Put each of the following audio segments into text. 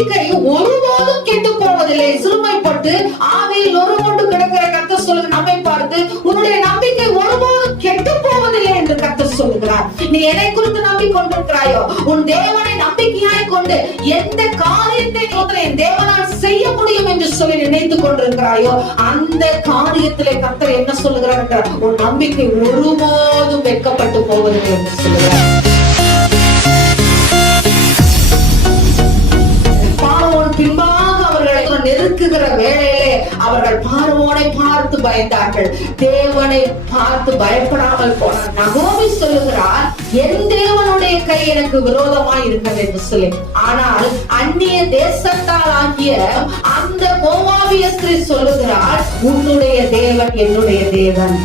நம்பிக்கை ஒருபோதும் கெட்டு போவதில்லை. சிறுமைப்பட்டு ஆவியில் நொறுங்கொண்டு கிடக்கிற கர்த்தர் சொல்லுங்க நம்மை பார்த்து, உன்னுடைய நம்பிக்கை ஒருபோதும் கெட்டு போவதில்லை என்று கர்த்தர் சொல்லுகிறார். நீ எதை குறித்து நம்பிக்கொண்டிருக்கிறாயோ, உன் தேவனை நம்பிக்கையாய் கொண்டு எந்த காரியத்தை என் தேவனால் செய்ய முடியும் என்று சொல்லி நினைத்துக் கொண்டிருக்கிறாயோ, அந்த காரியத்திலே கர்த்தர் என்ன சொல்லுகிறார்? உன் நம்பிக்கை ஒருபோதும் வெட்கப்பட்டு போவதில்லை என்று சொல்லுகிறார். பார்வோன் பின்பாக அவர்களை நெருக்குகிற வேளையிலே அவர்கள் பார்வோனை பார்த்து பயந்தார்கள், தேவனை பார்த்து பயப்படாமல் போனார். நகோமி சொல்லுகிறார், என் தேவனுடைய கை எனக்கு விரோதமாய் இருக்கிறது என்று சொல்லி. ஆனால் அந்நிய தேசத்தால் ஆகிய அந்த மோவாபிய ஸ்திரீ சொல்லுகிறார், உன்னுடைய தேவன் என்னுடைய தேவன்.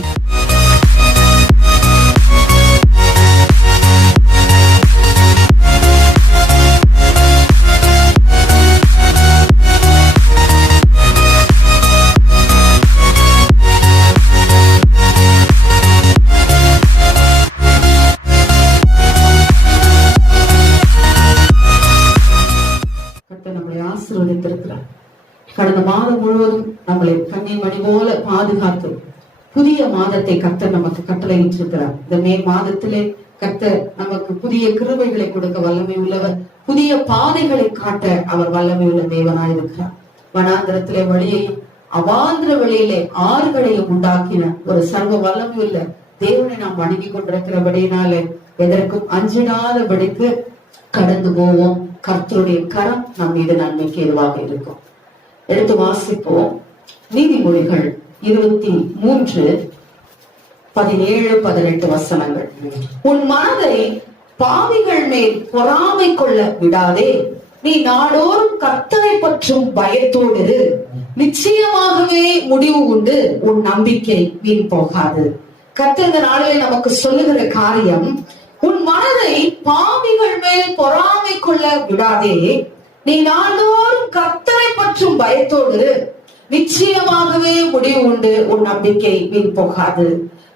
கடந்த மாதம் முழுவதும் நம்மளை கண்ணை மணி போல பாதுகாத்து புதிய மாதத்தை கர்த்தர் நமக்கு கட்டளையிட்டிருக்கிறார். இந்த மே மாதத்திலே கர்த்தர் நமக்கு புதிய கிருபைகளை கொடுக்க வல்லமை உள்ளவர், புதிய பாதைகளை காட்ட அவர் வல்லமை உள்ள தேவனாயிருக்கிறார். வனாந்திரத்திலே வழியையும் அவாந்திர வழியிலே ஆறுகளையும் உண்டாக்கின ஒரு சர்வ வல்லமை உள்ள தேவனை நாம் வணங்கி கொண்டிருக்கிறபடியினாலே எதற்கும் அஞ்சிடாதபடிக்கு கடந்து போவோம். கர்த்தருடைய கரம் நம் மீது நன்மைக்கு எதுவாக இருக்கும். எடுத்து வாசிப்போம். நீதிமொழிகள் 23:17-18 வசனங்கள். உன் மனதை பாவிகள் மேல் பொறாமை கொள்ள விடாதே, நீ நாடோறும் கர்த்தரை பற்றும் பயத்தோடு நிச்சயமாகவே முடிவு உண்டு, உன் நம்பிக்கை வீண் போகாது. கர்த்தர் இந்த நாளிலே நமக்கு சொல்லுகிற காரியம், உன் மனதை பாவிகள் மேல் பொறாமை கொள்ள விடாதே, நீ நாள்தோறும் கர்த்தரை பற்றும் பயத்தோடு நிச்சயமாகவே முடிவு உண்டு, உன் நம்பிக்கை வீண் போகாது.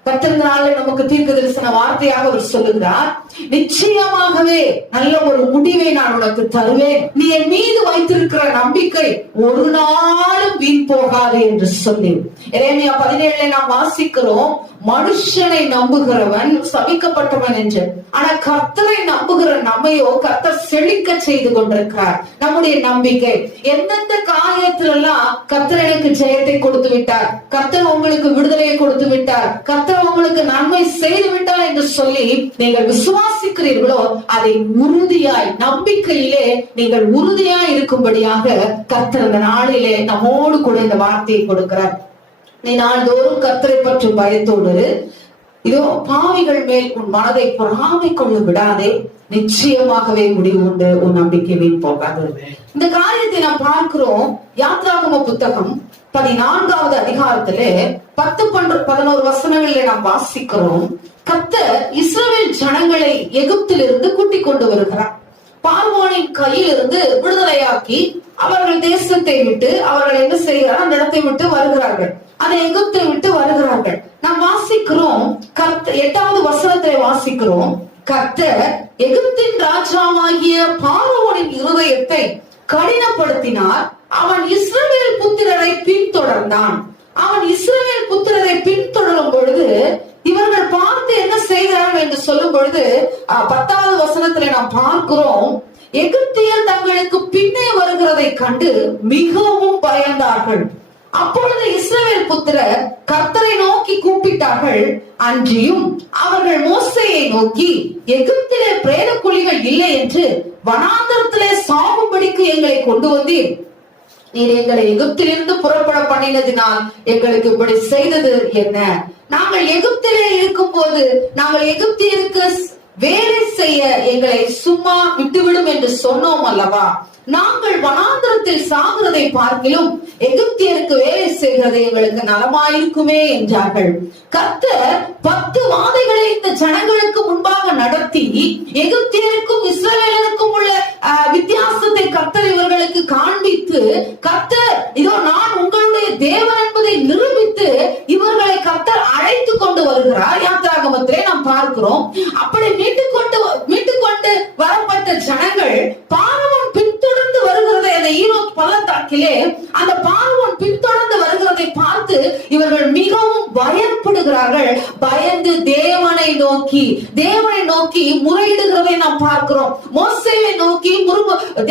கர்த்தர் நமக்கு தீர்க்க தரிசன வார்த்தையாக அவர் சொல்லுகிறார், நிச்சயமாகவே நல்ல ஒரு முடிவை நான் உனக்கு தருவேன், நீ என் மீது வைத்திருக்கிற நம்பிக்கை ஒரு நாளும் வீண் போகாது என்று சொல்லி. எரேமியா 17 நாம் வாசிக்கிறோம், மனுஷனை நம்புகிறவன் சபிக்கப்பட்டவன் என்று. ஆனா கர்த்தரை நம்புகிற நம்மையோ கர்த்தர் செழிக்க செய்து கொண்டிருக்கிறார். நம்முடைய நம்பிக்கை எந்தெந்த காரியத்திலெல்லாம் கர்த்தர் எனக்கு ஜெயத்தை கொடுத்து விட்டார், கர்த்தர் உங்களுக்கு விடுதலையை கொடுத்து விட்டார், கர்த்தர் உங்களுக்கு நன்மை செய்து விட்டார் என்று சொல்லி நீங்கள் விசுவாசிக்கிறீர்களோ, அதை உறுதியாய் நம்பிக்கையிலே நீங்கள் உறுதியாய் இருக்கும்படியாக கர்த்தர் இந்த நாளிலே நம்மோடு கூட இந்த வார்த்தையை கொடுக்கிறார். நீ நாள்தோறும் கர்த்தரை பற்றும் பயத்தோடு இதோ பாவிகள் மேல் உன் மனதை பொறாமை கொள்ள விடாதே, நிச்சயமாகவே முடிவு உண்டு, உன் நம்பிக்கை வீண் போகாது. இந்த காரியத்தை நாம் பார்க்கிறோம். யாத்ராகம புத்தகம் 14வது அதிகாரத்திலே 10-11 வசனங்களிலே நாம் வாசிக்கிறோம். கர்த்தர் இஸ்ரவேல் ஜனங்களை எகிப்திலிருந்து கூட்டிக் கொண்டு வருகிறார். பார்வோனின் கையிலிருந்து விடுதலையாக்கி அவர்கள் தேசத்தை விட்டு அவர்கள் என்ன செய்கிறார், அந்த இடத்தை விட்டு வருகிறார்கள், அதை எகிப்தை விட்டு வருகிறார்கள். நாம் வாசிக்கிறோம், 8வது வசனத்தை வாசிக்கிறோம், கர்த்தர் எகிப்தின் ராஜாவாகிய பார்வோனின் இருதயத்தை கடினப்படுத்தினார், அவன் இஸ்ரவேல் புத்திரரை பின்தொடர்ந்தான். அவன் இஸ்ரவேல் புத்திரரை பின்தொடரும் பொழுது இவர்கள் பார்த்து என்ன செய்கிறார்கள் என்று சொல்லும் பொழுது 10வது வசனத்துல நாம் பார்க்கிறோம், எகிப்தியர் தங்களுக்கு பின்னே வருகிறதை கண்டு மிகவும் பயந்தார்கள். அப்பொழுது இஸ்ரவேல் புத்திரர் கர்த்தரை நோக்கி கூப்பிட்டார்கள். அன்றியும் அவர்கள் மோசேயை நோக்கி, எகிப்திலே பிரேத குழிகள் இல்லை என்று வனாந்தரத்திலே சாகும்படிக்கு எங்களை கொண்டு வந்தீர், நீர் எங்களை எகிப்திலிருந்து புறப்பட பண்ணினதினால் எங்களுக்கு இப்படி செய்தது என்ன? நாங்கள் எகிப்திலே இருக்கும் போது நாங்கள் எகிப்தியருக்கு வேலை செய்ய எங்களை சும்மா விட்டுவிடும் என்று சொன்னோம் அல்லவா? நாங்கள் வனாந்தரத்தில் சாகிறதை பார்க்கிலும் எகிப்தியருக்கு வேலை செய்கிறது எங்களுக்கு நலமாயிருக்குமே என்றார்கள். கர்த்தர் 10 வாதைகளை இந்த ஜனங்களுக்கு முன்பாக நடத்தி எகிப்தியருக்கும் இஸ்ரவேலருக்கும் உள்ள வித்தியாசத்தை கர்த்தர் இவர்களுக்கு காண்பித்து, கர்த்தர் இதோ நான் உங்களுடைய தேவன் என்பதை நிரூபித்து இவர்களை கர்த்தர் அழைத்து கொண்டு வருகிறார். யாத்ராகமத்திலே நாம் பார்க்கிறோம். அப்படி மீட்டுக்கொண்டு வரப்பட்ட ஜனங்கள் பார்வோன் பின்தொடர்ந்து வருகிறதை செய்கிறார்கள்? பயந்து தேவனை நோக்கி முறையிடுகிறதை நாம் பார்க்கிறோம். மோசேயை நோக்கி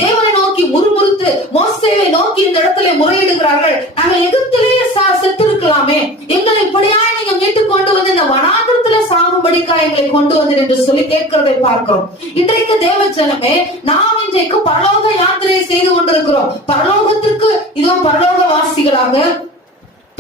தேவனை நோக்கி முறுமுறுத்து மோசேயை நோக்கி இந்த இடத்துல முறையிடுகிறார்கள். நாங்கள் எகிப்திலேயே செத்து இருக்கலாமே, எங்களை இப்படியா நீங்க மீட்டுக் கொண்டு வந்து இந்த வனாந்திரத்துல சாகும்படிக்கா எங்களை கொண்டு வந்து என்று சொல்லி கேட்கிறதை பார்க்கிறோம். இன்றைக்கு தேவ ஜனமே, நாம் இன்றைக்கு பரலோக யாத்திரை செய்து கொண்டிருக்கிறோம். பரலோகத்திற்கு இதோ பரலோக வாசிகளாக,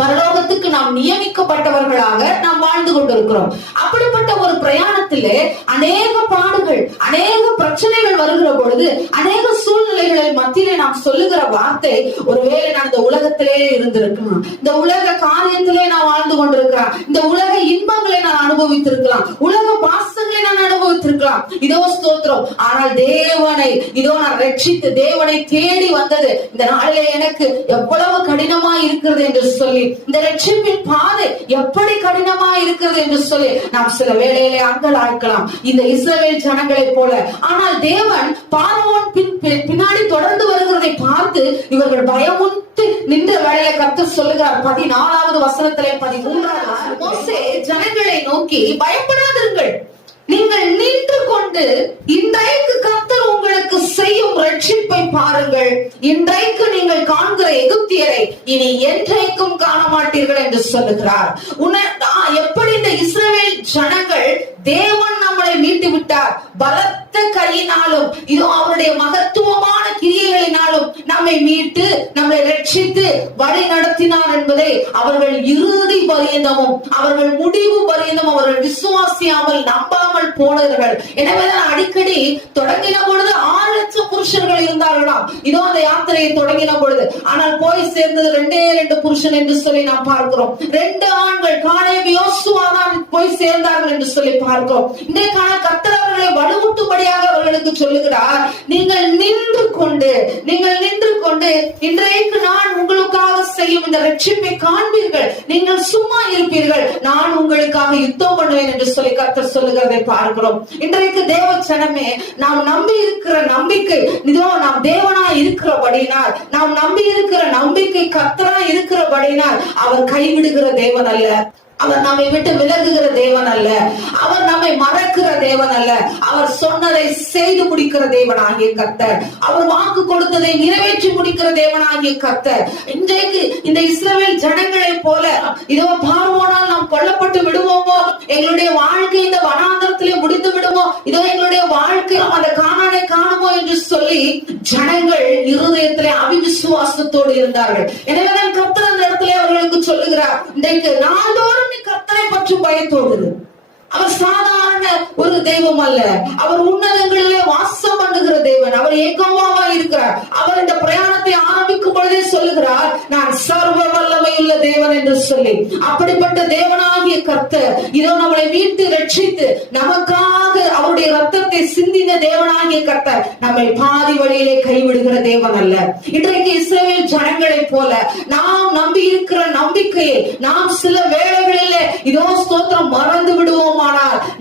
பரலோகத்துக்கு நாம் நியமிக்கப்பட்டவர்களாக நாம் வாழ்ந்து கொண்டிருக்கிறோம். அப்படிப்பட்ட ஒரு பிரயாணத்திலே அநேக பாடுகள், அநேக பிரச்சனைகள் வருகிற பொழுது, அநேக சூழ்நிலைகளில் மத்தியிலே நாம் சொல்லுகிற வார்த்தை, ஒருவேளை நான் இந்த உலகத்திலே இருந்திருக்கலாம், இந்த உலக காரியத்திலே நான் வாழ்ந்து கொண்டிருக்கிறேன், இந்த உலக இன்பங்களை நான் அனுபவித்திருக்கலாம், உலக பாசங்களை நான் அனுபவித்திருக்கலாம், இதோ ஸ்தோத்திரம். ஆனால் தேவனை இதோ நான் ரட்சித்து தேவனை தேடி வந்தது இந்த நாளிலே எனக்கு எவ்வளவு கடினமா இருக்கிறது என்று சொல்லி, இந்த ரட்சிப்பின் பாதை எப்படி கடினமா இருக்கிறது என்று சொல்லி நாம் சில வேளையிலே அங்கலாய்க்கலாம், இந்த இஸ்ரவேல் ஜனங்களை போல. ஆனால் தேவன் பார்வோன் பின்னாடி தொடர்ந்து வருகிறதை பார்த்து இவர்கள் பயமுற்று நின்ற வேளையில கர்த்தர் சொல்லுகிறார் 14வது வசனத்திலே 13வது, மோசே ஜனங்களை நோக்கி, பயப்படாதீர்கள், நீங்கள் நின்று கொண்டு இன்றைக்கு கர்த்தர் உங்களுக்கு செய்யும் ரட்சிப்பை பாருங்கள். இன்றைக்கு நீங்கள் காண்கிற எகிப்தியரை இனி என்றைக்கும் காண மாட்டீர்கள் என்று சொல்லுகிறார். எப்படி இந்த இஸ்ரவேல் ஜனங்கள் தேவன் நம்மளை மீட்டு விட்டார், பலத்த கையினாலும் இதோ அவருடைய மகத்துவமான கிரியைகளினாலும் நம்மை மீட்டு நம்மை ரட்சித்து வழி நடத்தினார் என்பதை அவர்கள் இறுதி பரியந்தமும், அவர்கள் முடிவு பரியந்தமும் அவர்கள் விசுவாசியாமல் நம்பாமல் போனார்கள். எனவேதான் அடிக்கடி தொடங்கின பொழுது 6 லட்சம் புருஷர்கள் இருந்தார்களாம் இதோ அந்த யாத்திரையை தொடங்கின பொழுது. ஆனால் போய் சேர்ந்தது 2 புருஷன் என்று சொல்லி நாம் பார்க்கிறோம். 2 ஆண்கள், காலேப் யோசுவா தான் போய் சேர்ந்தார்கள் என்று சொல்லி பார்க்கிறோம். இன்றைக்கான கர்த்தர் அவர்களை வலுவூட்டும்படியாக அவர்களுக்கு சொல்லுகிறார், நீங்கள் நின்று கொண்டு இன்றைக்கு நான் உங்களுக்காக செய்யும் இந்த ரட்சிப்பை காண்பீர்கள், நீங்கள் சும்மா இருப்பீர்கள், நான் உங்களுக்காக யுத்தம் பண்ணுவேன் என்று சொல்லி கர்த்தர் சொல்லுகிறதை பார்க்கிறோம். இன்றைக்கு தேவ ஜனமே, நாம் நம்பி இருக்கிற நம்பிக்கை இதோ நாம் தேவனா இருக்கிறபடினால், நாம் நம்பி இருக்கிற நம்பிக்கை கர்த்தரா இருக்கிறபடினால் அவர் கைவிடுகிற தேவன் அல்ல, அவர் நம்மை விட்டு விலகுகிற தேவன் அல்ல, அவர் நம்மை மறக்கிற தேவன் அல்ல, அவர் சொன்னதை செய்து முடிக்கிற தேவனாகிய கர்த்தர், அவர் வாக்கு கொடுத்ததை நிறைவேற்றி முடிக்கிற தேவனாகிய கர்த்தர். இன்றைக்கு இந்த இஸ்ரவேல் ஜனங்களை போல இதோ பார்வோனால் நாம் கொல்லப்பட்டு விடுவோமோ, எங்களுடைய வாழ்க்கை இந்த வனாந்தரத்திலே முடிந்து விடுமோ, இதோ எங்களுடைய வாழ்க்கை அந்த கானானை காணுமோ என்று சொல்லி ஜனங்கள் இருதயத்திலே அவிசுவாசத்தோடு இருந்தார்கள். எனவே நான் கர்த்தர் அந்த இடத்திலே அவர்களுக்கு சொல்லுகிறார், இன்றைக்கு நாள்தோறும் நீ கர்த்தரை பற்றி பயத்தோடு. அவர் சாதாரண ஒரு தெய்வம் அல்ல, அவர் உன்னதங்களிலே வாசம் பண்ணுகிற தேவன், அவர் ஏகோவாவா இருக்கிறார். அவர் இந்த பிரயாணத்தை ஆரம்பிக்கும் பொழுதே சொல்லுகிறார், நான் சர்வ வல்லமை உள்ள தேவன் என்று சொல்லி. அப்படிப்பட்ட தேவனாகிய கர்த்தர் இதோ நம்மளை மீட்டு ரட்சித்து நமக்காக அவருடைய ரத்தத்தை சிந்தின தேவனாகிய கர்த்தர் நம்மை பாதி வழியிலே கைவிடுகிற தேவன் அல்ல. இன்றைக்கு இஸ்ரவேல் ஜனங்களை போல நாம் நம்பி இருக்கிற நம்பிக்கையை நாம் சில வேளைகளிலே இதோ ஸ்தோத்திரம் மறந்து விடுவோம்.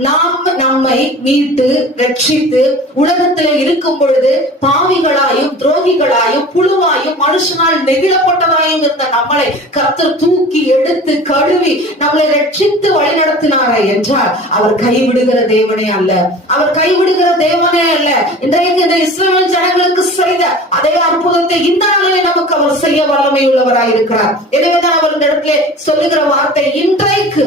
நாம் நம்மை மீட்டு ரட்சித்து உலகத்திலே இருக்கும் பொழுது பாவிகளாயும் துரோகிகளாயும் புழுவாயும் மனுஷனால் நெகிழப்பட்டதாயும் இருந்த நம்மளை கர்த்தர் தூக்கி எடுத்து கழுவி நம்மளை ரட்சித்து வழிநடத்தினாரே என்றால் அவர் கைவிடுகிற தேவனே அல்ல, அவர் கைவிடுகிற தேவனே அல்ல. இன்றைக்கு இந்த இஸ்ரவேல் ஜனங்களுக்கு செய்த அதே அற்புதத்தை இந்த நாளிலே நமக்கு அவர் செய்ய வல்லமை உள்ளவராய் இருக்கிறார். எனவேதான் அவர் இந்த இடத்திலே சொல்லுகிற வார்த்தை, இன்றைக்கு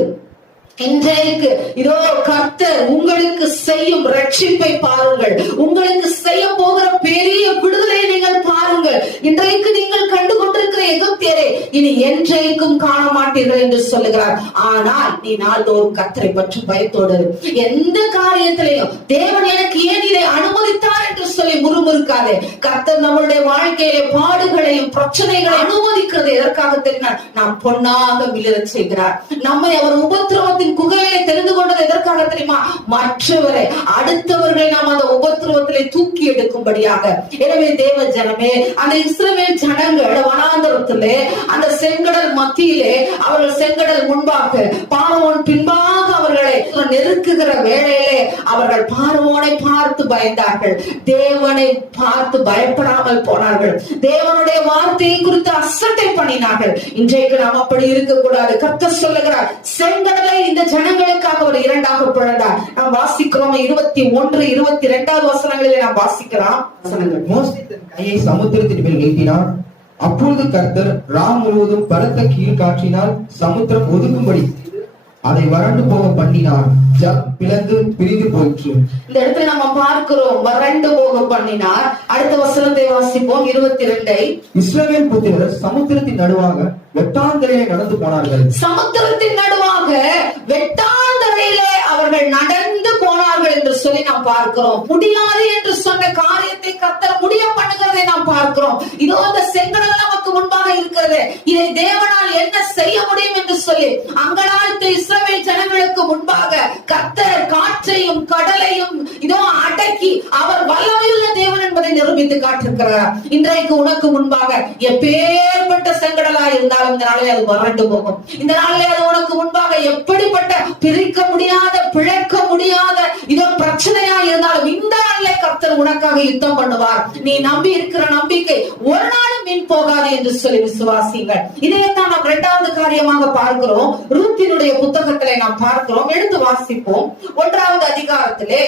இதோ கர்த்தர் உங்களுக்கு செய்யும் ரட்சிப்பை பாருங்கள், உங்களுக்கு செய்ய போகிற பெரிய விடுதலை நீங்கள் பாருங்கள். இன்றைக்கு நீங்கள் கண்டு கொண்டிருக்கிற எகிப்தியரை இனி என்றைக்கும் காண மாட்டீர்கள் என்று சொல்லுகிறார். ஆனால் நீ நாள்தோறும் கர்த்தரை பற்றி பயத்தோடு, எந்த காரியத்திலையும் தேவன் எனக்கு ஏன் இதை அனுமதித்தார் என்று சொல்லி முறுமுறுக்காதே. கர்த்தர் நம்மளுடைய வாழ்க்கையிலே பாடுகளையும் பிரச்சனைகளை அனுமதிக்கிறது எதற்காக தெரியும்? நாம் பொன்னாக விழச் செய்கிறார். நம்மை அவர் உபத்திரவத்தின் குகையை தெரிந்து கொண்டது எதற்காக தெரியுமா? மற்றவரை, அடுத்தவர்களை நாம் அந்த உபத்திரவத்திலே தூக்கி எடுக்கும்படியாக. எனவே தேவ ஜனமே, அந்த இஸ்ரவேல் ஜனங்கள் வனாந்தரத்திலே அந்த செங்கடல் மத்தியிலே, அவர்கள் செங்கடல் முன்பாக பார்வோன் பின்பாக அவர்களை ஸ்தோத்திரம் நெருக்குகிற வேளையிலே அவர்கள் பார்வோனை பார்த்து பயந்தார்கள், தேவனை பார்த்து பயப்படாமல் போனார்கள், தேவனுடைய வார்த்தையை குறித்து அசட்டை பண்ணினார்கள். இன்றைக்கு நாம் அப்படி இருக்கக்கூடாது. கர்த்தர் சொல்லுகிறார், செங்கடலை இந்த ஜனங்களுக்காக ஒரு இரண்டாக பிளந்தார். நாம் வாசிக்கிறோம் 21, 22 வசனங்களிலே நாம் வாசிக்கிறோம். மோசே தன் கையை சமுத்திரத்தின் மேல் நீட்டினான். அப்பொழுது கர்த்தர் ராம் முழுவதும் பலத்த கீழ்காற்றினால் சமுத்திரம் ஒதுங்கும்படி அதை வறண்டு போக பண்ணினார். ஜலம் பிளந்து பிரிந்து போயிற்று. இந்த இடத்துல நம்ம பார்க்கிறோம், வறண்டு போக பண்ணினார். அடுத்த வசனத்தை வாசிப்போம் 22. இஸ்ரவேல் புத்திரர் சமுத்திரத்தின் நடுவாக வெட்டாந்தரையிலே நடந்து போனார்கள். சமுத்திரத்தின் நடுவாக வெட்டாந்தரையிலே அவர்கள் நடந்து போனார்கள் என்று சொல்லி நாம் பார்க்கிறோம். முடியாது என்று சொன்ன காரியத்தை கர்த்தர் முடிய பண்ணுகிறதை நாம் பார்க்கிறோம். இதோ இந்த செங்கடல் நமக்கு முன்பாக இருக்கிறது, இதை தேவனால் என்ன செய்ய முடியும் என்று சொல்லி அங்கலாய்த்த இஸ்ரவேல் ஜனங்களுக்கு முன்பாக கர்த்தர் காற்றையும் கடலையும் இதோ அடக்கி அவர் வல்லமையுள்ள தேவன் என்பதை நிரூபித்து காட்டிருக்கிறார். இன்றைக்கு உனக்கு முன்பாக எப்பேற்பட்ட செங்கடலா இருந்தாலும் இந்த நாளிலே அது வறண்டு போகும். இந்த நாளிலே அது உனக்கு முன்பாக எப்படிப்பட்ட பிரிக்க முடியாத, பிழைக்க முடியாத இதோ பிரச்சனையா இருந்தாலும் இந்த நாளிலே கர்த்தர் உனக்காக யுத்தம் பண்ணுவார். நீ நம்பி இருக்கிற நம்பிக்கை ஒரு நாளும் மீன் போகாது என்று சொல்லி விசுவாசிங்கள். இதைத்தான் நாம் இரண்டாவது காரியமாக பார்க்கிறோம். ரூத்தினுடைய புத்தகத்திலே நாம் பார்க்கிறோம். எடுத்து வாசிப்போம். 1வது அதிகாரத்திலே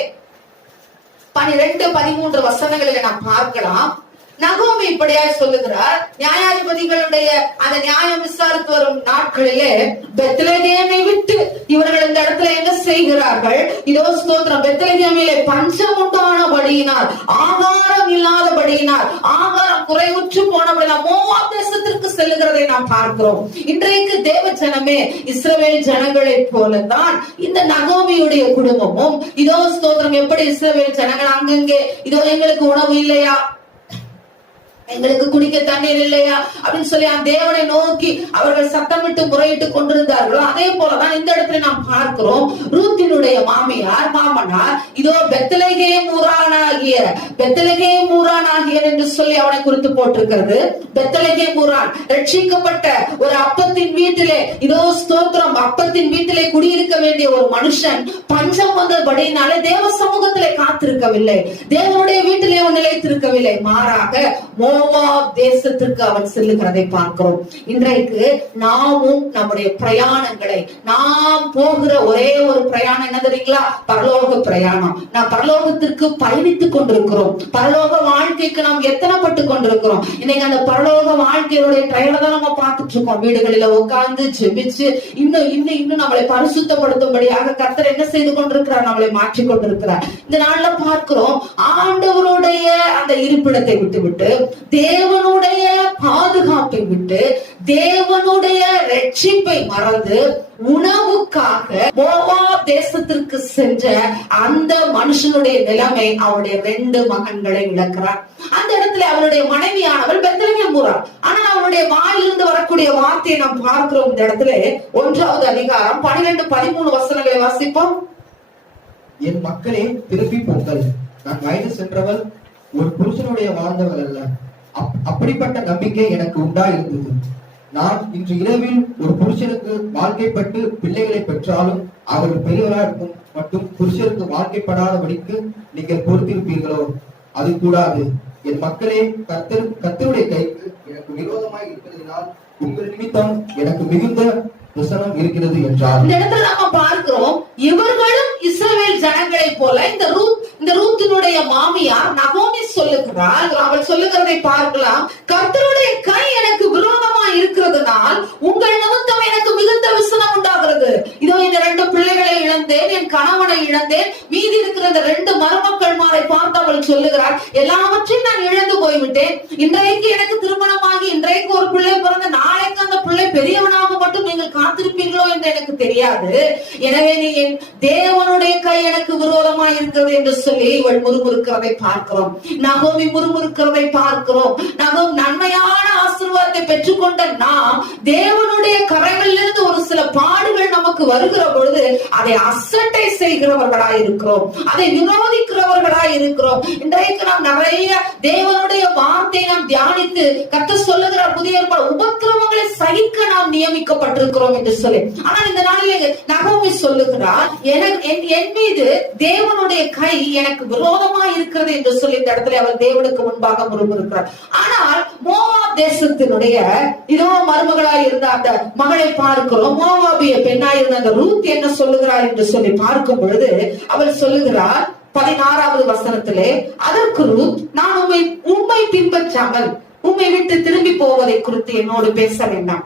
12, 13 வசனங்களிலே நாம் பார்க்கலாம். நகோமி இப்படியாய் சொல்லுகிறார், நியாயாதிபதிகளுடைய அந்த நியாயம் விசாரித்து வரும் நாட்களிலே பெத்லகேமை விட்டு இவர்கள் இந்த இடத்துல என்ன செய்கிறார்கள்? இதோ ஸ்தோத்திரம், பெத்லகேமிலே பஞ்சம் உண்டானபடியினால், ஆகாரம் இல்லாதபடியினால், ஆகாரம் குறைவுற்று போனபடியினால் மோவாப் தேசத்திற்கு செல்லுகிறதை நாம் பார்க்கிறோம். இன்றைக்கு தேவ ஜனமே, இஸ்ரவேல் ஜனங்களைப் போலதான் இந்த நகோமியுடைய குடும்பமும் இதோ ஸ்தோத்திரம், எப்படி இஸ்ரவேல் ஜனங்கள் அங்கங்கே இதோ எங்களுக்கு உணவு இல்லையா, எங்களுக்கு குடிக்க தண்ணீர் இல்லையா அப்படின்னு சொல்லி அந்த தேவனை நோக்கி அவர்கள் சத்தமிட்டு முறையிட்டு கொண்டிருந்தார்களோ, அதே போலதான் இந்த இடத்துல நாம் பார்க்கிறோம். ரூத்தினுடைய மாமனார் இதோ பெத்லகேம் ஊரானாகிய என்று சொல்லி அவனை குறித்து போட்டிருக்கிறது. பெத்லகேம் ஊரான் ரட்சிக்கப்பட்ட ஒரு அப்பத்தின் வீட்டிலே இதோ ஸ்தோத்திரம், அப்பத்தின் வீட்டிலே குடியிருக்க வேண்டிய ஒரு மனுஷன் பஞ்சம் வந்தபடினாலே தேவ சமூகத்திலே காத்திருக்கவில்லை, தேவனுடைய வீட்டிலே அவன் நிலைத்திருக்கவில்லை, மாறாக மோவாப் தேசத்திற்கு அவன் செல்லுகிறதை பார்க்கிறோம். இன்றைக்கு நாமும் நம்முடைய பிரயாணங்களை, நாம் போகிற ஒரே ஒரு பிரயாணம் என்ன தெரியுங்களா? பரலோக பிரயாணம். நாம் பரலோகத்திற்கு பயணித்துக் கொண்டிருக்கிறோம். பரலோக வாழ்க்கைக்கு நாம் எத்தனைப்பட்டு கொண்டிருக்கிறோம். இன்னைக்கு அந்த பரலோக வாழ்க்கையுடைய ட்ரையலை தான் நம்ம பார்த்துட்டு இருக்கோம். வீடுகளில உட்கார்ந்து ஜெபிச்சு இன்னும் நம்மளை பரிசுத்தப்படுத்தும்படியாக கர்த்தர் என்ன செய்து கொண்டிருக்கிறார்? நம்மளை மாற்றிக் கொண்டிருக்கிறார். இந்த நாள்ல பார்க்கிறோம், ஆண்டவருடைய அந்த இருப்பிடத்தை விட்டுவிட்டு, தேவனுடைய பாதுகாப்பை விட்டு, தேவனுடைய ரட்சிப்பை மறந்து உணவுக்காக மோவாப் தேசத்திற்கு சென்ற அந்த மனுஷனுடைய நிலைமை அவருடைய 2 மகன்களை இழக்கிறார். அந்த இடத்துல அவருடைய மனைவியானவள் பெத்லகேம் ஊராள். ஆனால் அவருடைய வாயிலிருந்து வரக்கூடிய வார்த்தையை நாம் பார்க்கிறோம். இந்த இடத்துல 1வது அதிகாரம் 12, 13 வசனங்களை வாசிப்போம். என் மக்களே திருப்பி போங்கள், நான் வயது சென்றவள், ஒரு புருஷனுடைய வாழ்ந்தவள் அல்ல. அப்படிப்பட்ட நம்பிக்கை எனக்கு உண்டாயிருந்தது. நான் இன்று இரவில் ஒரு புருஷனுக்கு வாழ்க்கைப்பட்டு பிள்ளைகளை பெற்றாலும் அவர்கள் பெரியவராக மட்டும் புருஷருக்கு வாழ்க்கைப்படாதபடிக்கு நீங்கள் பொறுத்திருப்பீர்களோ? அது கூடாது. என் மக்களே, கர்த்தருடைய கைக்கு எனக்கு விரோதமாய் இருக்கிறதுனால் உங்கள் நிமித்தம் எனக்கு மிகுந்த விசனம் இருக்கிறது என்றார். இந்த இடத்துல நம்ம பார்க்கிறோம், இவர்களும் இஸ்ரவேல் ஜனங்களை போல இந்த ரூத்தினுடைய மாமியார் நகோமி சொல்லுகிறார். அவள் சொல்லுகிறதை பார்க்கலாம். கர்த்தருடைய கை எனக்கு விரோதமா இருக்கிறதுனால் உங்கள் நிமித்தம் எனக்கு மிகுந்த விசனம் உண்டாகிறது. இதோ இந்த 2 பிள்ளைகளை இழந்தேன், என் கணவனை இழந்தேன், மீதி இருக்கிற இந்த 2 மருமக்கள்மாரை பார்த்து அவள் சொல்லுகிறாள், எல்லாவற்றையும் நான் இழந்து போய்விட்டேன். இன்றைக்கு எனக்கு திருமணமாகி இன்றைக்கு ஒரு பிள்ளை பிறந்த நாளைக்கு அந்த பிள்ளை பெரியவனாக மட்டும் நீங்கள் காத்திருப்பீர்களோ என்று எனக்கு தெரியாது. எனவே நீ தேவனுடைய கை எனக்கு விரோதமா இருக்கிறது என்று சொல்லி இவள் முறுமுறுக்கிறதை பார்க்கிறோம். நகோமி முறுமுறுக்கிறதை பார்க்கிறோம். நகோமி நன்மையான ஆசீர்வாதத்தை பெற்றுக்கொண்ட நாம் தேவனுடைய கரைகளிலிருந்து ஒரு சில பாடுகள் நமக்கு வருகிற பொழுது அதை அசட்டை செய்கிறவர்களாய் இருக்கிறோம், அதை விரோதிக்கிறவர்களாய் இருக்கிறோம். இன்றைக்கு நாம் நிறைய தேவனுடைய வார்த்தையை நாம் தியானித்து தாவீது கர்த்தர் சொல்லுகிறார் புதிய ஏற்பாடு உபத்திரவங்களை சகிக்க நாம் நியமிக்கப்பட்டிருக்கிறோம் என்று சொல்லி. ஆனால் இந்த நாளிலே நகோமி சொல்லுகிறார் என் மீது தேவனுடைய கை எனக்கு விரோதமா இருக்கிறது என்று சொல்லி இந்த இடத்துல அவர் தேவனுக்கு முன்பாக முறுமுறுக்கிறார். ஆனால் மோவாப் தேசத்தினுடைய இதோ மருமகளாய் இருந்த அந்த மகளை பார்க்கிறோம். மோவாபிய பெண்ணாய் இருந்த அந்த ரூத் என்ன சொல்லுகிறார் என்று சொல்லி பார்க்கும் பொழுது அவள் சொல்லுகிறார் 16வது வசனத்திலே, அதற்கு ரூத், நான் உம்மை பின்பற்றாமல் உம்மை விட்டு திரும்பி போவதை குறித்து என்னோடு பேச வேண்டாம்.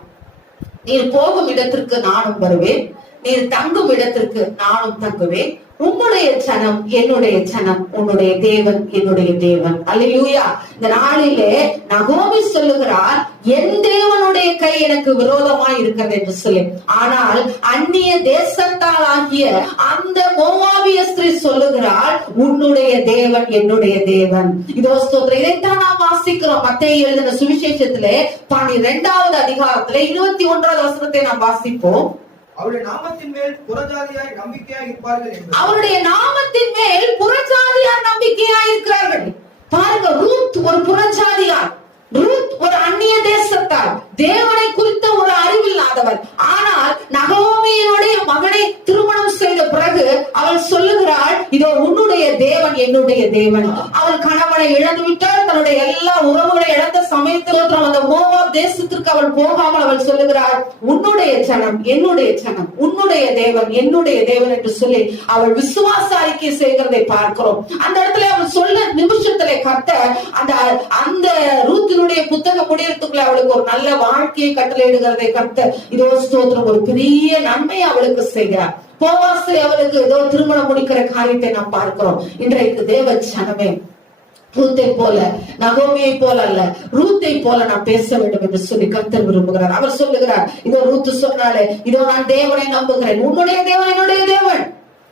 நீர் போகும் இடத்திற்கு நானும் வருவேன், நீர் தங்கும் இடத்திற்கு நானும் தங்குவேன். உன்னுடைய ஜனம் என்னுடைய ஜனம், உன்னுடைய தேவன் என்னுடைய தேவன். அல்லேலூயா. இந்த நாளிலே நகோமி சொல்லுகிறார், என் தேவனுடைய கை எனக்கு விரோதமாய் இருக்கிறது என்று சொல்லி. ஆனால் அந்நிய தேசத்தால் ஆகிய அந்த மோவாபிய ஸ்திரீ சொல்லுகிறாள், உன்னுடைய தேவன் என்னுடைய தேவன். இதோ ஸ்தோத்திரம். இதைத்தான் நாம் வாசிக்கிறோம் மத்தேயு எழுதின சுவிசேஷத்திலே 12வது அதிகாரத்திலே 21வது வசனத்தை நாம் வாசிப்போம். அவருடைய நாமத்தின் மேல் புறஜாதியார் நம்பிக்கையாய் இருப்பார்கள் என்று. அவருடைய நாமத்தின் மேல் புறஜாதியார் நம்பிக்கையாய் இருக்கிறார்கள். பாருங்க, ரூத் ஒரு புறஜாதியார், ரூத் ஒரு அந்நிய தேசத்தார், தேவனை குறித்த ஒரு அறிவில்லாதவர். ஆனால் நகோமியினுடைய மகனை திருமணம் செய்த பிறகு அவள் சொல்லுகிறாள், இதோ உன்னுடைய தேவன் என்னுடைய தேவன். அவள் கணவனை இழந்து விட்டாள், தன்னுடைய எல்லா உறவுகளை இழந்த சமயத்தில் அந்த மோவாப் தேசத்திற்கு அவள் போகாமல் அவள் சொல்லுகிறாள், உன்னுடைய ஜனம் என்னுடைய ஜனம், உன்னுடைய தேவன் என்னுடைய தேவன் என்று சொல்லி அவள் விசுவாச அறிக்கை செய்கிறதை பார்க்கிறோம். அந்த இடத்துல அவள் சொல்ல நிமிஷத்திலே கர்த்தர் அந்த ரூத்தினுடைய புத்தகம் முடியறதுக்குள்ள அவளுக்கு ஒரு நல்ல வாழ்க்கையை கட்டளையிடுகிறதை கர்த்தர் இதோ ஸ்தோத்திரம் ஒரு பெரிய நன்மை அவளுக்கு செய்கிறார். போவாசை அவளுக்கு ஏதோ திருமணம் முடிக்கிற காரியத்தை நாம் பார்க்கிறோம். இன்றைக்கு தேவ ஜனமே, ரூத்தை போல நகோமியை போல அல்ல, ரூத்தை போல நான் பேச வேண்டும் என்று சொல்லி கர்த்தர் விரும்புகிறார். அவர் சொல்லுகிறார், இதோ ரூத்து சொன்னாலே, இதோ நான் தேவனை நம்புகிறேன், உன்னுடைய தேவன் என்னுடைய தேவன்,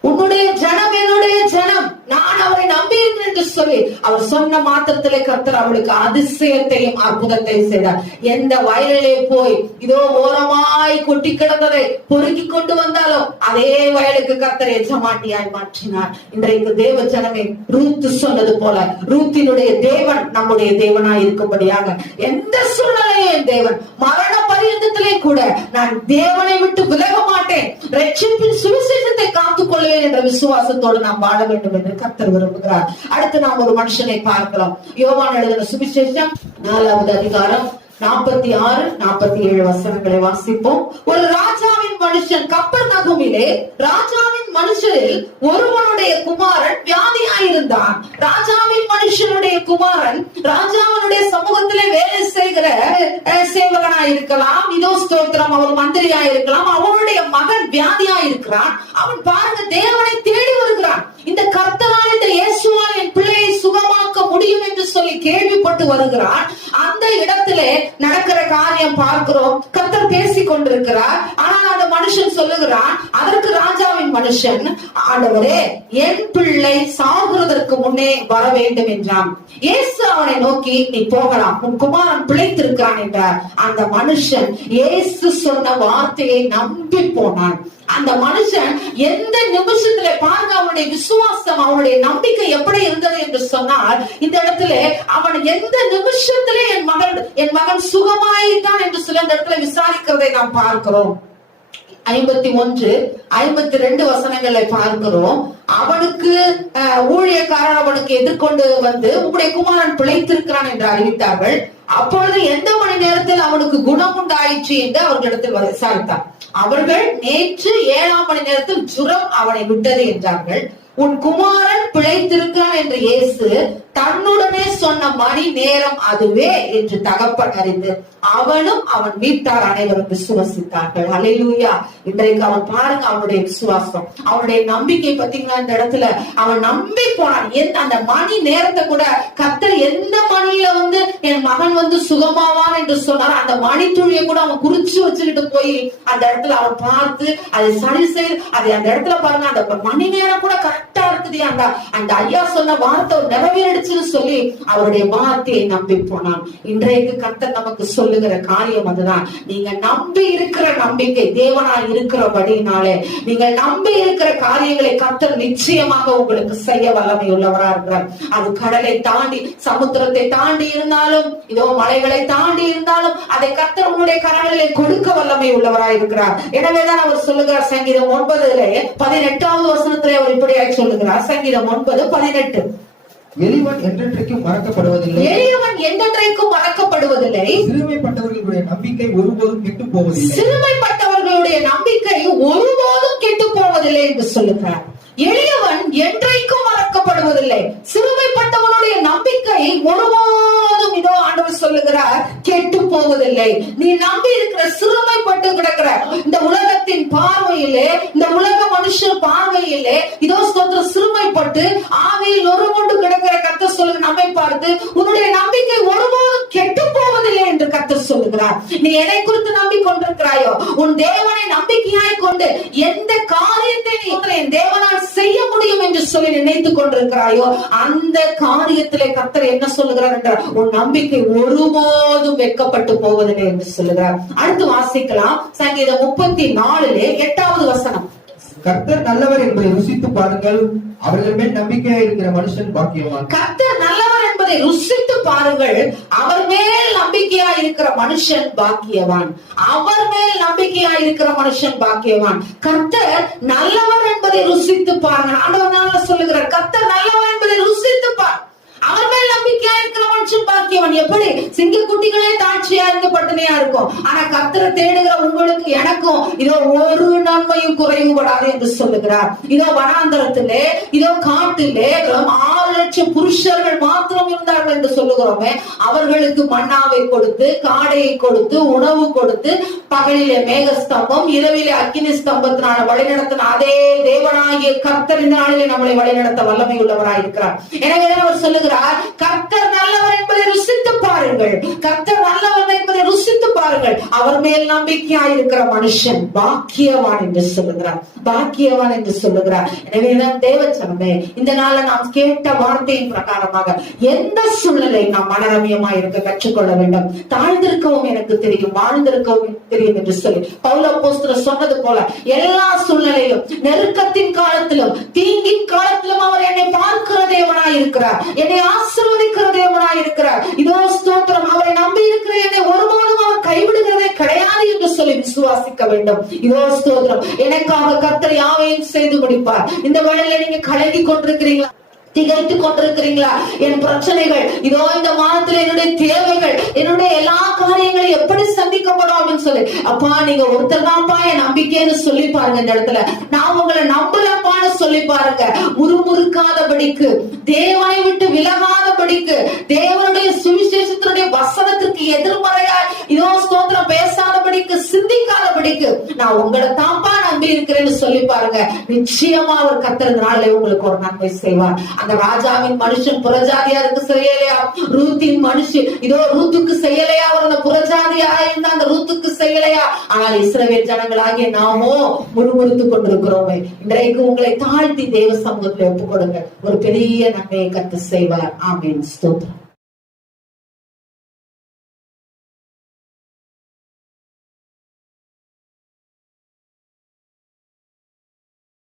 உன்னுடைய ஜனம் என்னுடைய ஜனம், நான் அவரை நம்பியிருக்கிறேன் என்று சொல்லி அவர் சொன்ன மாத்திரத்திலே கர்த்தர் அவளுக்கு அதிசயத்தையும் அற்புதத்தையும் செய்தார். எந்த வயலிலே போய் இதோ ஓரமாய் கொட்டி கிடந்ததை பொறுக்கி கொண்டு வந்தாலும் அதே வயலுக்கு கர்த்தர் எஜமாட்டியாய் மாற்றினார். இன்றைக்கு தேவ ஜனமே, ரூத் சொன்னது போல ரூத்தினுடைய தேவன் நம்முடைய தேவனாய் இருக்கும்படியாக எந்த சூழ்நிலையும் தேவன் மரண பரியந்தத்திலே கூட நான் தேவனை விட்டு விலக மாட்டேன், ரட்சிப்பின் சுவிசேஷத்தை காத்துக் கொள்வேன் என்ற விசுவாசத்தோடு நாம் வாழ வேண்டும் என்று கர்த்தர் விரும்புகிறார். அடுத்து நாம் ஒரு மனுஷனை பார்க்கலாம். யோவான் எழுதின சுவிசேஷம் 4வது அதிகாரம் 46-47 வசனங்களை வாசிப்போம். ஒரு ராஜாவின் மனுஷன் கப்பர்நகூமிலே ராஜாவின் மனுஷரில் ஒருவனுடைய குமாரன் வியாதியாயிருந்தான். ராஜாவின் மனுஷனுடைய குமாரன் ராஜாவினுடைய சமூகத்திலே வேலை செய்கிற சேவகனாயிருக்கலாம், இதோ ஸ்தோத்திரம் அவர் மந்திரியாயிருக்கலாம். அவனுடைய மகன் வியாதியாயிருக்கிறான். அவன் பாருங்க தேவனை தேடி வருகிறான். இந்த கர்த்தரால் இந்த இயேசுவால் என் பிள்ளையை சுகமாக்க முடியும் என்று சொல்லி கேள்விப்பட்டு வருகிறான். அந்த இடத்திலே நடக்கிற காரியம் பார்க்கிறோம். கர்த்தர் பேசிக் கொண்டிருக்கிறார். ஆனால் அந்த மனுஷன் சொல்லுகிறான், அதற்கு ராஜாவின் மனுஷன், ஆண்டவரே என் பிள்ளை சாகுறதற்கு முன்னே வர வேண்டும் என்றான். இயேசு அவனை நோக்கி, நீ போகலாம், உன் குமாரன் பிழைத்திருக்கிறான் என்றார். அந்த மனுஷன் இயேசு சொன்ன வார்த்தையை நம்பி போனான். அந்த மனுஷன் எந்த நிமிஷத்துல பாருங்க அவனுடைய விசுவாசம், அவனுடைய நம்பிக்கை எப்படி இருந்தது என்று சொன்னால், இந்த இடத்துல அவன் எந்த நிமிஷத்துல என் மகன் சுகமாயிட்டான் என்று சில இடத்துல விசாரிக்கிறதை நாம் பார்க்கிறோம். 51-52 வசனங்களை பார்க்கிறோம். அவனுக்கு ஊழியக்காரர் அவனுக்கு எதிர்கொண்டு வந்து, உங்களுடைய குமாரன் பிழைத்திருக்கிறான் என்று அறிவித்தார்கள். அப்பொழுது எந்த மணி நேரத்தில் அவனுக்கு குணம் உண்டாயிற்று என்று அவர்களிடத்தில் விசாரித்தார். அவர்கள் நேற்று 7ஆம் மணி நேரத்தில் ஜுரம் அவனை விட்டது என்றார்கள். உன் குமாரன் பிழைத்திருக்கிறான் என்று இயேசு தன்னுடனே சொன்ன மணி நேரம் அதுவே என்று தகப்பன் அறிந்து அவனும் அவன் வீட்டார் அனைவரும் விசுவாசித்தார்கள். அல்லேலூயா. இன்றைக்கு அவன் பாருங்க அவனுடைய விசுவாசம், அவனுடைய நம்பிக்கை பார்த்தீங்கன்னா இந்த இடத்துல அவன் நம்பி போனான். அந்த மணி நேரத்தை கூட கர்த்தர் எந்த மணியில வந்து என் மகன் வந்து சுகமாவான் என்று சொன்னார், அந்த மணி துளியை கூட அவன் குறிச்சு வச்சுக்கிட்டு போய் அந்த இடத்துல அவன் பார்த்து அதை சரி செய்து அதை அந்த இடத்துல பாருங்க அந்த மணி நேரம் கூட கரெக்டா பயன்படுத்துதியாண்டா, அந்த ஐயா சொன்ன வார்த்தை நிறைவேறிடுச்சுன்னு சொல்லி அவருடைய வார்த்தையை நம்பி போனான். இன்றைக்கு கர்த்தர் நமக்கு சொல்லுகிற காரியம் அதுதான். நீங்க நம்பி இருக்கிற நம்பிக்கை தேவனாய் இருக்கிறபடினாலே நீங்கள் நம்பி இருக்கிற காரியங்களை கர்த்தர் நிச்சயமாக உங்களுக்கு செய்ய வல்லமை உள்ளவரா இருக்கிறார். அது கடலை தாண்டி சமுத்திரத்தை தாண்டி இருந்தாலும், இதோ மலைகளை தாண்டி இருந்தாலும் அதை கர்த்தர் உங்களுடைய கரங்களிலே கொடுக்க வல்லமை உள்ளவராய் இருக்கிறார். எனவேதான் அவர் சொல்லுகிறார் சங்கீதம் 9:18 வசனத்திலே அவர் இப்படியாய் சொல்லுகிறார். சங்கீதம் 9:18, எளியவன் என்றென்றைக்கும் மறக்கப்படுவதில்லை, எளியவன் என்றென்றைக்கும் மறக்கப்படுவதில்லை, சிறுமைப்பட்டவர்களுடைய நம்பிக்கை ஒருபோதும் கெட்டு போவதில்லை, சிறுமைப்பட்டவர்களுடைய நம்பிக்கை ஒருபோதும் கெட்டு போவதில்லை என்று சொல்லுகிறார். எளியவன் என்றைக்கும் மறக்கப்படுவதில்லை, சிறுமைப்பட்டவனுடைய நம்பிக்கை ஒருபோதும், இதோ ஆண்டவர் சொல்லுகிறார், கெட்டு போவதில்லை. நீ நம்பி இருக்கிற சிறுமைப்பட்டு கிடக்கிற இந்த உலகத்தின் பார்வையிலே, இந்த உலக மனுஷன் பார்வையிலே இதோ ஸ்தோத்திரம் சிறுமைப்பட்டு ஆவியில் நொறுங்குண்டு கிடக்கிற கர்த்தர் சொல்லுங்க, நம்மை பார்த்து உன்னுடைய நம்பிக்கை ஒருபோதும் கெட்டு போவதில்லை என்று கர்த்தர் சொல்லுகிறார். நீ எதை குறித்து நம்பிக்கொண்டிருக்கிறாயோ, உன் தேவனை நம்பிக்கையாய் கொண்டு எந்த காரியத்தை நீ என் தேவனால் செய்ய முடியும் என்று சொல்லி நினைத்துக் கொண்டிருக்கிறாயோ, அந்த காரியத்திலே கர்த்தர் என்ன சொல்லுகிறார் என்றால், உன் நம்பிக்கை ஒருபோதும் வெட்கப்பட்டு போவதில்லை என்று சொல்லுகிறார். அடுத்து வாசிக்கலாம் சங்கீதம் 34:8 வசனம். கர்த்தர் நல்லவர் என்பதை ருசித்து பாருங்கள், அவர்கள் மேல் நம்பிக்கையா இருக்கிற மனுஷன் பாக்கியவான். கர்த்தர் நல்லவர் என்பதை ருசித்து பாருங்கள், அவர் மேல் நம்பிக்கையா இருக்கிற மனுஷன் பாக்கியவான். அவர் மேல் நம்பிக்கையா இருக்கிற மனுஷன் பாக்கியவான். கர்த்தர் நல்லவர் என்பதை ருசித்து பாருங்கள். ஆண்டவர் சொல்லுகிறார், கர்த்தர் நல்லவர் என்பதை ருசித்து பார், அவர் மேல் நம்பிக்கையா இருக்கிற மனுஷன் பாக்கியவன். எப்படி சிங்க குட்டிகளே தாட்சியா இருந்து பட்டினியா இருக்கும், ஆனா கர்த்தரை தேடுகிற உங்களுக்கு எனக்கும் இதோ ஒரு நன்மையும் குறைவுபடாது என்று சொல்லுகிறார். இதோ வனாந்தரத்திலே, இதோ காட்டிலே 6 லட்சம் புருஷர்கள் மாத்திரம் இருந்தார்கள் என்று சொல்லுகிறோமே, அவர்களுக்கு மன்னாவை கொடுத்து, காடையை கொடுத்து, உணவு கொடுத்து, பகலிலே மேகஸ்தம்பம், இரவிலே அக்கினி ஸ்தம்பத்தினால வழிநடத்தின அதே தேவனாகிய கர்த்தர் இந்த நாளிலே நம்மளை வழிநடத்த வல்லமை உள்ளவராய் இருக்கிறார். எனவே அவர் சொல்லுகிறார், கர்த்தர் நல்லவர் என்பதை ருசித்து பாருங்கள், கர்த்தர் நல்லவர் என்பதை ருசித்து பாருங்கள், அவர் மேல் நம்பிக்கையாய் இருக்கிற மனுஷன் பாக்கியவான் என்று சொல்லுகிறார். பாக்கியவான் என்று சொல்லுகிறார். எனவேதான் தேவச்சனமே, இந்த நாள்ல நாம் கேட்ட வார்த்தையின் பிரகாரமாக எந்த சூழ்நிலை நாம் மனரமியமாய் இருக்க கற்றுக்கொள்ள வேண்டும். தாழ்ந்திருக்கவும் எனக்கு தெரியும், வாழ்ந்திருக்கவும் தெரியும் என்று சொல்லி பவுல் அப்போஸ்தலர் சொன்னது போல, எல்லா சூழ்நிலையிலும், நெருக்கத்தின் காலத்திலும், தீங்கின் காலத்திலும் அவர் என்னை பார்க்கிற தேவனாய் இருக்கிறார், என்னை ஆசீர்வதிக்கிற தேவனாய் இருக்கிறார். இதோ ஸ்தோத்திரம், அவரை நம்பி இருக்கிற என்னை ஒருபோதும் அவர் கைவிடுகிறதே கிடையாது என்று சொல்லி விசுவாசிக்க வேண்டும். இதோ ஸ்தோத்திரம், எனக்காக கர்த்தர் யாவையும் செய்து முடிப்பார். இந்த வேளையில நீங்க கலங்கி கொண்டிருக்கிறீங்களா, திகைத்துக் கொண்டிருக்கிறீங்களா? என் பிரச்சனைகள், இதோ இந்த மாதத்துல என்னுடைய தேவைகள், என்னுடைய எல்லா காரியங்களையும் எப்படி சந்திக்கப்படும் அப்படின்னு சொல்லி, அப்பா நீங்க ஒருத்தர் தான்ப்பா என் நம்பிக்கைன்னு சொல்லி பாருங்க. இந்த இடத்துல நான் உங்களை நம்பலப்பான்னு சொல்லி பாருங்க. முறுமுறுக்காதபடிக்கு, தேவனை விட்டு விலகாதபடிக்கு, தேவனுடைய சுவிசேஷத்தினுடைய வசனத்திற்கு எதிர்மறையா இதோ ஸ்தோத்திரம் பேசாதபடிக்கு, சிந்திக்காதபடிக்கு நான் உங்களை தான்ப்பா நம்பி இருக்கிறேன்னு சொல்லி பாருங்க. நிச்சயமா அவர் கர்த்தர் நாளை உங்களுக்கு ஒரு நன்மை செய்வார். அந்த ராஜாவின் மனுஷன் புறஜாதியாருக்கு செய்யலையா, ரூத்தின் மனுஷன் இதோ ரூத்துக்கு செய்யலையா, அவர் அந்த புறஜாதியா இருந்த அந்த ரூத்துக்கு செய்யலையா, ஆனால் இஸ்ரவேல் ஜனங்களாகிய நாமோ முறுமுறுத்துக் கொண்டிருக்கிறோமே. இன்றைக்கு உங்களை தாழ்த்தி தேவ சமூகத்தில் ஒப்புக் கொடுங்க, ஒரு பெரிய நன்மையை கர்த்தர் செய்வார். ஆமென். ஸ்தோத்திரம்.